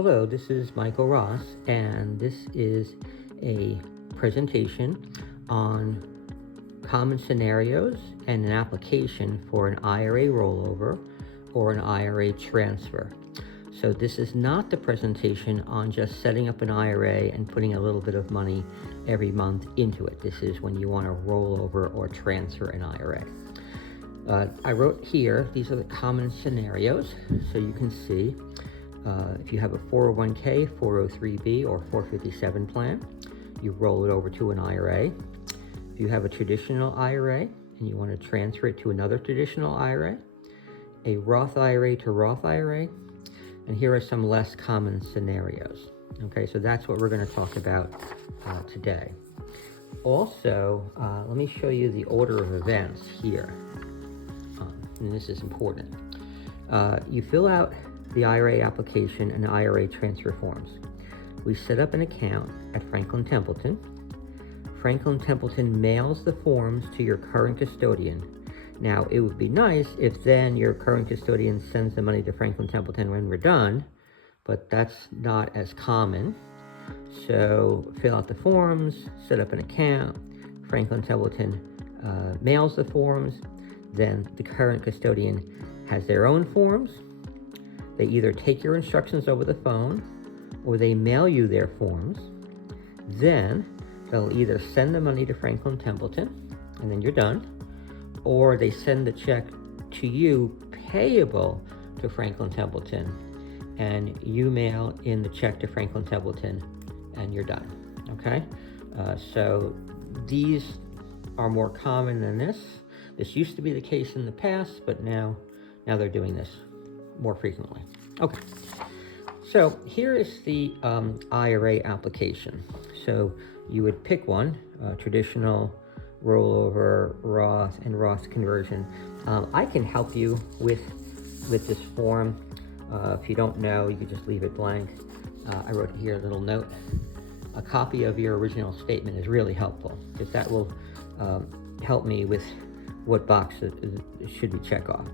Hello, this is Michael Ross, and this is a presentation on common scenarios and an application for an IRA rollover or an IRA transfer. So this is not the presentation on just setting up an IRA and putting a little bit of money every month into it. This is when you want to roll over or transfer an IRA. I wrote here, these are the common scenarios, so you can see if you have a 401k, 403b, or 457 plan, you roll it over to an IRA. If you have a traditional IRA and you want to transfer it to another traditional IRA, a Roth IRA to Roth IRA, and here are some less common scenarios. Okay, so that's what we're going to talk about today. Also, let me show you the order of events here, and this is important. You fill out the IRA application and IRA transfer forms. We set up an account at Franklin Templeton. Franklin Templeton mails the forms to your current custodian. Now, it would be nice if then your current custodian sends the money to Franklin Templeton when we're done, but that's not as common. So fill out the forms, set up an account. Franklin Templeton mails the forms. Then the current custodian has their own forms. They either take your instructions over the phone or they mail you their forms. Then they'll either send the money to Franklin Templeton and then you're done, or they send the check to you payable to Franklin Templeton and you mail in the check to Franklin Templeton and you're done. Okay, so these are more common than this. This used to be the case in the past, but now they're doing this more frequently. Okay, so here is the IRA application. So you would pick one, traditional, rollover, Roth, and Roth conversion. I can help you with this form. If you don't know, you could just leave it blank. I wrote here a little note. A copy of your original statement is really helpful because that will help me with what box it should be check off.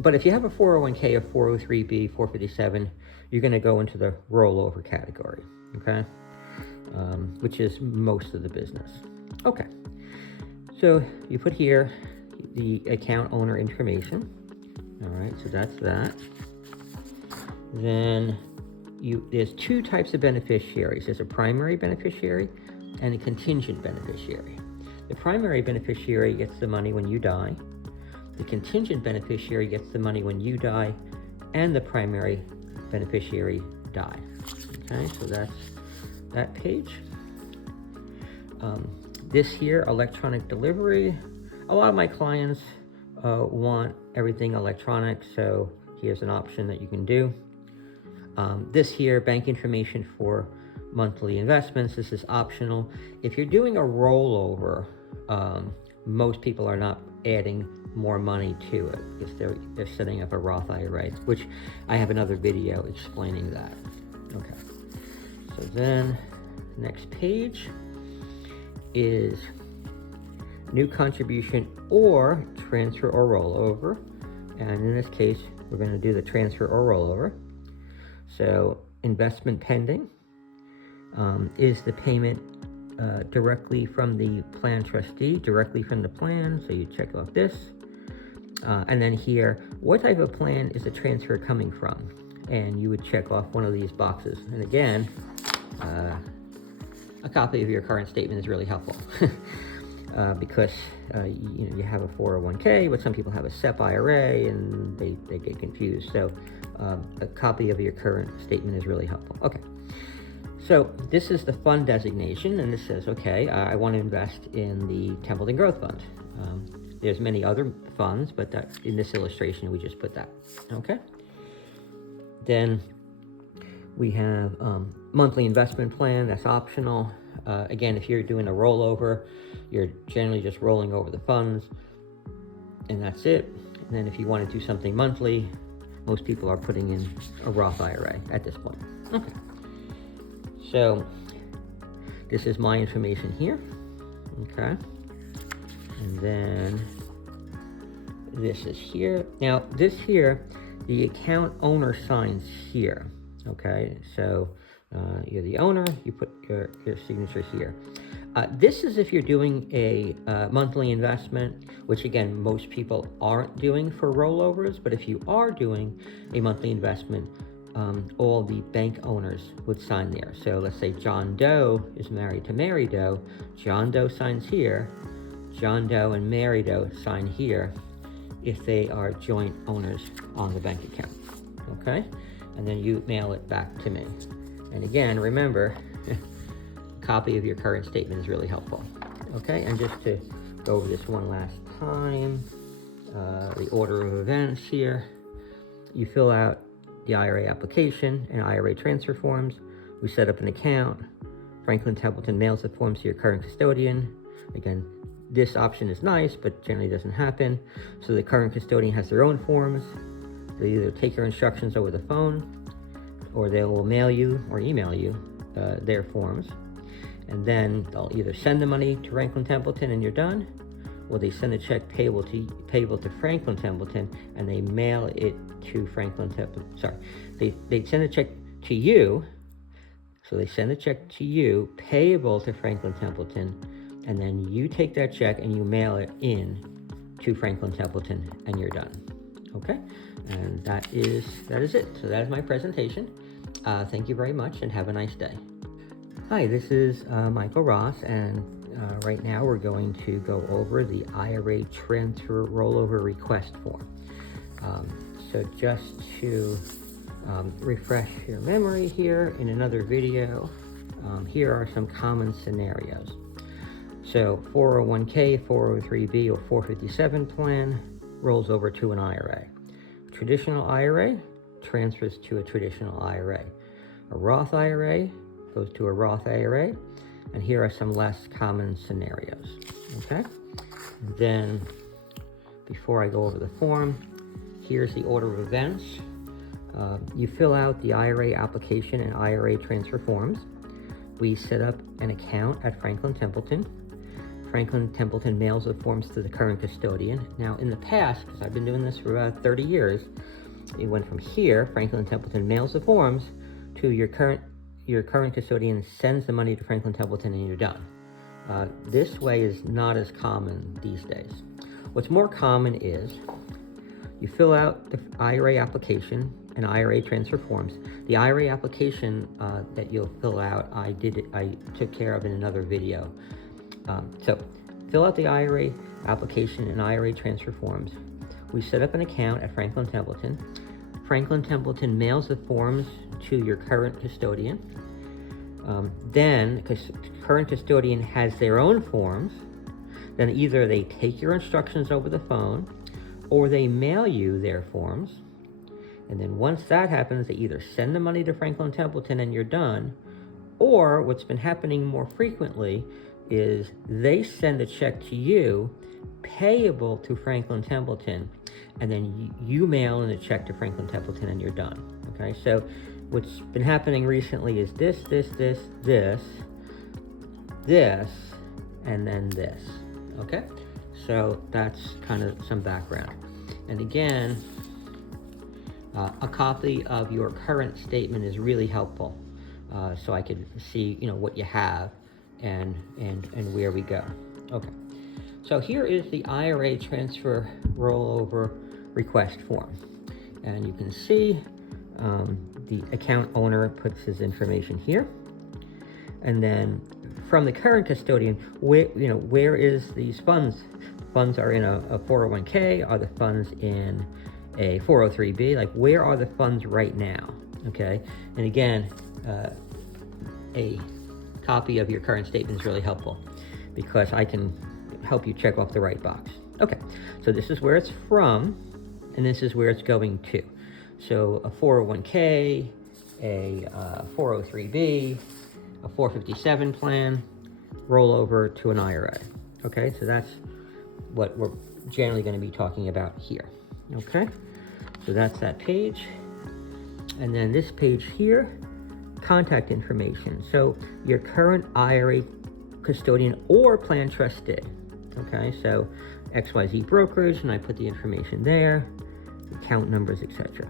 But if you have a 401k, a 403b, 457, you're going to go into the rollover category, okay? Which is most of the business. Okay, so you put here the account owner information. All right, so that's that. Then there's two types of beneficiaries. There's a primary beneficiary and a contingent beneficiary. The primary beneficiary gets the money when you die. The contingent beneficiary gets the money when you die and the primary beneficiary die. Okay, so that's that page. This here, electronic delivery. A lot of my clients want everything electronic, so here's an option that you can do. This here, bank information for monthly investments. This is optional. If you're doing a rollover, most people are not adding more money to it if they're setting up a Roth IRA, which I have another video explaining that. Okay, so then next page is new contribution or transfer or rollover, and in this case we're going to do the transfer or rollover. So investment pending is the payment directly from the plan trustee, directly from the plan, so you check off this. And then here, what type of plan is the transfer coming from? And you would check off one of these boxes. And again, a copy of your current statement is really helpful because you have a 401k, but some people have a SEP IRA and they get confused. So a copy of your current statement is really helpful. Okay. So this is the fund designation, and this says, okay, I want to invest in the Templeton Growth Fund. There's many other funds, but in this illustration, we just put that, okay? Then we have monthly investment plan, that's optional. Again, if you're doing a rollover, you're generally just rolling over the funds, and that's it. And then if you want to do something monthly, most people are putting in a Roth IRA at this point. Okay. So this is my information here, okay? And then this is here. Now this here, the account owner signs here, Okay, so you're the owner, you put your signature here. This is if you're doing a monthly investment, which again, most people aren't doing for rollovers, but if you are doing a monthly investment, all the bank owners would sign there. So let's say John Doe is married to Mary Doe, John Doe signs here, John Doe and Mary Doe sign here if they are joint owners on the bank account, okay? And then you mail it back to me. And again, remember, a copy of your current statement is really helpful, okay? And just to go over this one last time, the order of events here, you fill out the IRA application and IRA transfer forms. We set up an account. Franklin Templeton mails the forms to your current custodian. Again, this option is nice, but generally doesn't happen. So the current custodian has their own forms. They either take your instructions over the phone, or they will mail you or email you their forms. And then they'll either send the money to Franklin Templeton and you're done, or they send a check payable to Franklin Templeton and they mail it to Franklin Templeton. Sorry, they send a check to you. So they send a check to you payable to Franklin Templeton, and then you take that check and you mail it in to Franklin Templeton and you're done. Okay, and that is it. So that is my presentation. Thank you very much and have a nice day. Hi, this is Michael Ross, and right now we're going to go over the IRA transfer rollover request form. So just to refresh your memory here, in another video, here are some common scenarios. So 401k, 403b, or 457 plan rolls over to an IRA. Traditional IRA transfers to a traditional IRA. A Roth IRA goes to a Roth IRA, and here are some less common scenarios, okay? Then, before I go over the form, here's the order of events. You fill out the IRA application and IRA transfer forms. We set up an account at Franklin Templeton. Franklin Templeton mails the forms to the current custodian. Now, in the past, because I've been doing this for about 30 years, it went from here, Franklin Templeton mails the forms to your current custodian, sends the money to Franklin Templeton, and you're done. This way is not as common these days. What's more common is you fill out the IRA application and IRA transfer forms. The IRA application that you'll fill out, I took care of in another video. So fill out the IRA application and IRA transfer forms. We set up an account at Franklin Templeton. Franklin Templeton mails the forms to your current custodian. Then, because current custodian has their own forms, then either they take your instructions over the phone or they mail you their forms. And then once that happens, they either send the money to Franklin Templeton and you're done, or what's been happening more frequently is they send a check to you payable to Franklin Templeton, and then you mail in a check to Franklin Templeton and you're done. Okay, so what's been happening recently is this, and then this. Okay, so that's kind of some background. And again, a copy of your current statement is really helpful, so I can see, what you have and where we go. Okay, so here is the IRA transfer rollover request form, and you can see the account owner puts his information here, and then from the current custodian, where is these funds? Funds are in a 401k. Are the funds in a 403b? Like, where are the funds right now? Okay, and again, a copy of your current statement is really helpful because I can help you check off the right box. Okay, so this is where it's from, and this is where it's going to. So a 401k, a 403b, a 457 plan, roll over to an IRA. Okay, so that's what we're generally going to be talking about here. Okay, so that's that page. And then this page here, contact information. So your current IRA custodian or plan trustee. Okay, so XYZ brokerage, and I put the information there, account numbers, etc.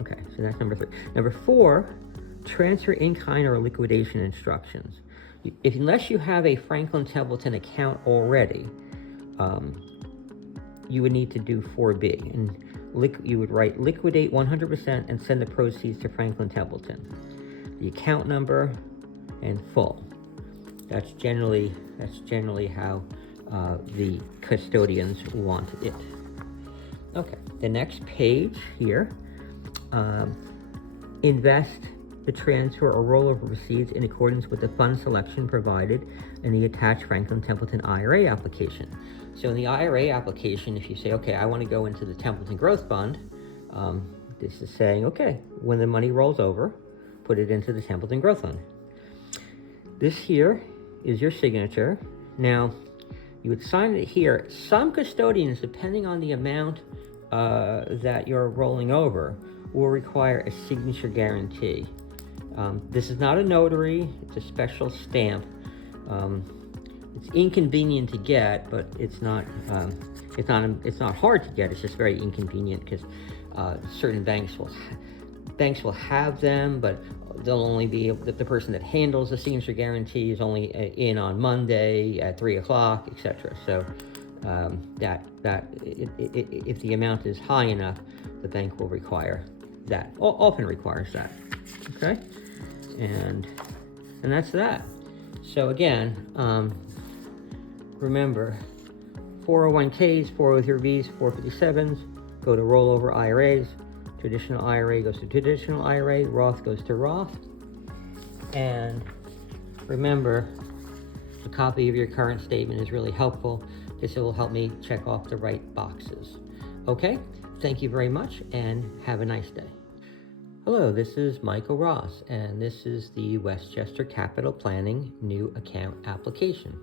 Okay, so that's number 3. Number 4, transfer in kind or liquidation instructions. Unless you have a Franklin Templeton account already, you would need to do 4B, and you would write liquidate 100% and send the proceeds to Franklin Templeton. The account number and full. That's generally how the custodians want it. Okay, the next page here, invest the transfer or rollover proceeds in accordance with the fund selection provided in the attached Franklin Templeton IRA application. So in the IRA application, if you say, okay, I want to go into the Templeton Growth Fund, this is saying, okay, when the money rolls over, put it into the Templeton Growth Fund. This here is your signature. Now, you would sign it here. Some custodians, depending on the amount that you're rolling over, will require a signature guarantee. This is not a notary, it's a special stamp. It's inconvenient to get, but it's not hard to get. It's just very inconvenient because certain banks will have them, but they'll only be able, the person that handles the signature guarantee is only in on Monday at 3 o'clock, etc. So if the amount is high enough, the bank will require that. Often requires that. Okay, and that's that. So again, remember, 401ks, 403bs, 457s go to rollover IRAs. Traditional IRA goes to traditional IRA. Roth goes to Roth. And remember, a copy of your current statement is really helpful. This will help me check off the right boxes. Okay, thank you very much and have a nice day. Hello, this is Michael Ross, and this is the Westchester Capital Planning New Account Application.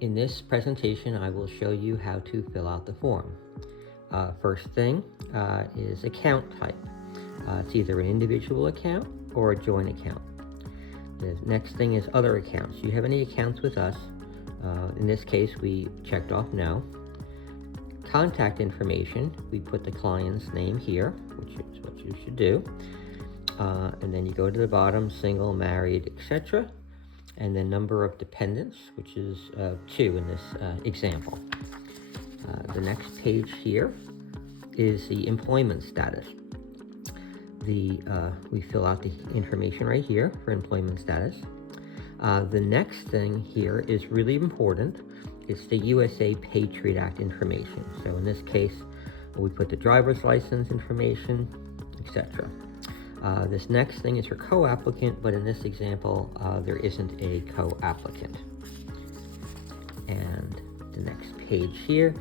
In this presentation, I will show you how to fill out the form. First thing is account type. It's either an individual account or a joint account. The next thing is other accounts. Do you have any accounts with us? In this case, we checked off no. Contact information, we put the client's name here, which is what you should do. And then you go to the bottom, single, married, etc. And then number of dependents, which is 2 in this example. The next page here is the employment status. We fill out the information right here for employment status. The next thing here is really important. It's the USA Patriot Act information. So in this case, we put the driver's license information, etc. This next thing is for co-applicant, but in this example, there isn't a co-applicant. And the next page here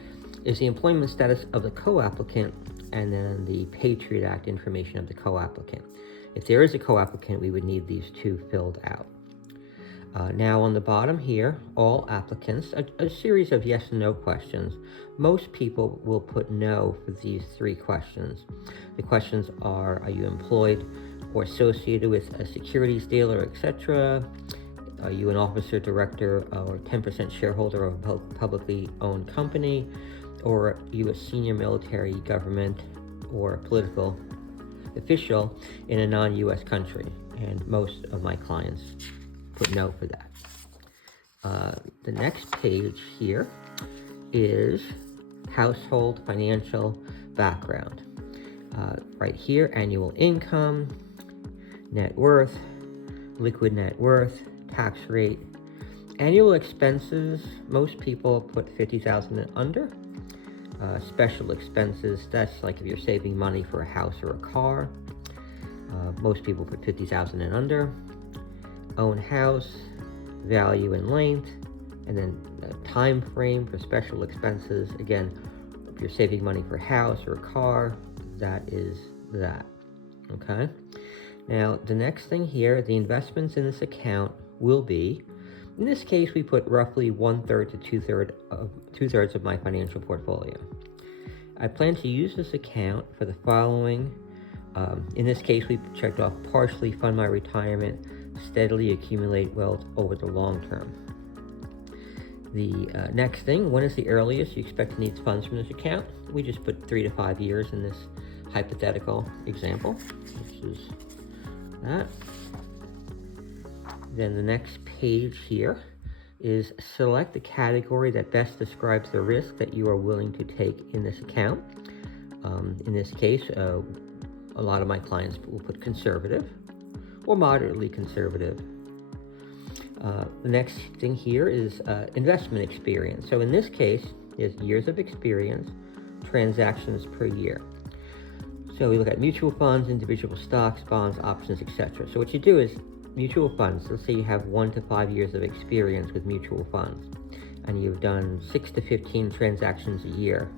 is the employment status of the co-applicant, and then the Patriot Act information of the co-applicant. If there is a co-applicant, we would need these 2 filled out. Now on the bottom here, all applicants, a series of yes and no questions. Most people will put no for these 3 questions. The questions are you employed or associated with a securities dealer, etc.? Are you an officer, director, or 10% shareholder of a publicly owned company? Or are you a senior military, government, or political official in a non-US country? And most of my clients put no for that. The next page here is household financial background. Right here, annual income, net worth, liquid net worth, tax rate, annual expenses. Most people put 50,000 and under. Special expenses, that's like if you're saving money for a house or a car. Most people put 50,000 and under. Own house, value and length, and then time frame for special expenses. Again, if you're saving money for a house or a car, that is that. Okay. Now, the next thing here, the investments in this account will be, in this case, we put roughly 1/3 to 2/3 of my financial portfolio. I plan to use this account for the following. In this case, we checked off partially fund my retirement, steadily accumulate wealth over the long term. The next thing, when is the earliest you expect to need funds from this account? We just put 3 to 5 years in this hypothetical example, which is that. Then the next page here is select the category that best describes the risk that you are willing to take in this account. In this case, a lot of my clients will put conservative or moderately conservative. The next thing here is investment experience. So in this case, is years of experience, transactions per year. So we look at mutual funds, individual stocks, bonds, options, etc. So what you do is mutual funds. Let's say you have 1 to 5 years of experience with mutual funds, and you've done 6 to 15 transactions a year.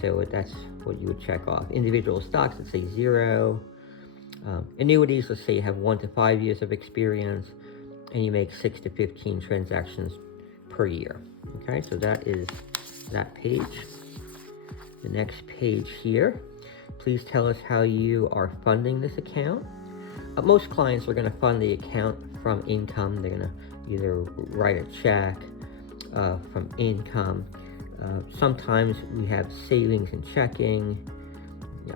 So that's what you would check off. Individual stocks, let's say 0. Annuities, let's say you have 1 to 5 years of experience, and you make 6 to 15 transactions per year. Okay, so that is that page. The next page here, please tell us how you are funding this account. Most clients are going to fund the account from income. They're going to either write a check from income. Sometimes we have savings and checking,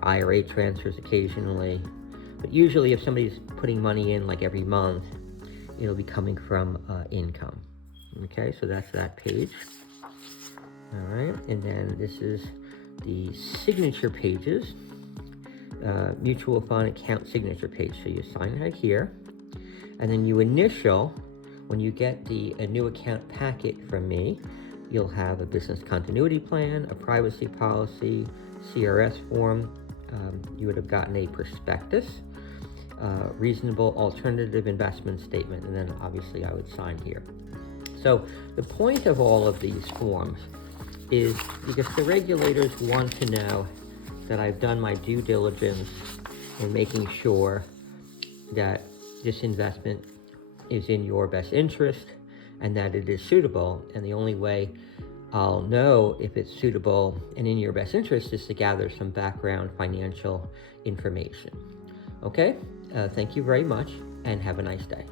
IRA transfers occasionally. But usually if somebody's putting money in like every month, it'll be coming from income. Okay, so that's that page. All right, and then this is the signature pages. Mutual fund account signature page. So you sign right here, and then you initial. When you get a new account packet from me, you'll have a business continuity plan, a privacy policy, CRS form. You would have gotten a prospectus, reasonable alternative investment statement, and then obviously I would sign here. So the point of all of these forms is because the regulators want to know that I've done my due diligence in making sure that this investment is in your best interest and that it is suitable. And the only way I'll know if it's suitable and in your best interest is to gather some background financial information. Okay, thank you very much and have a nice day.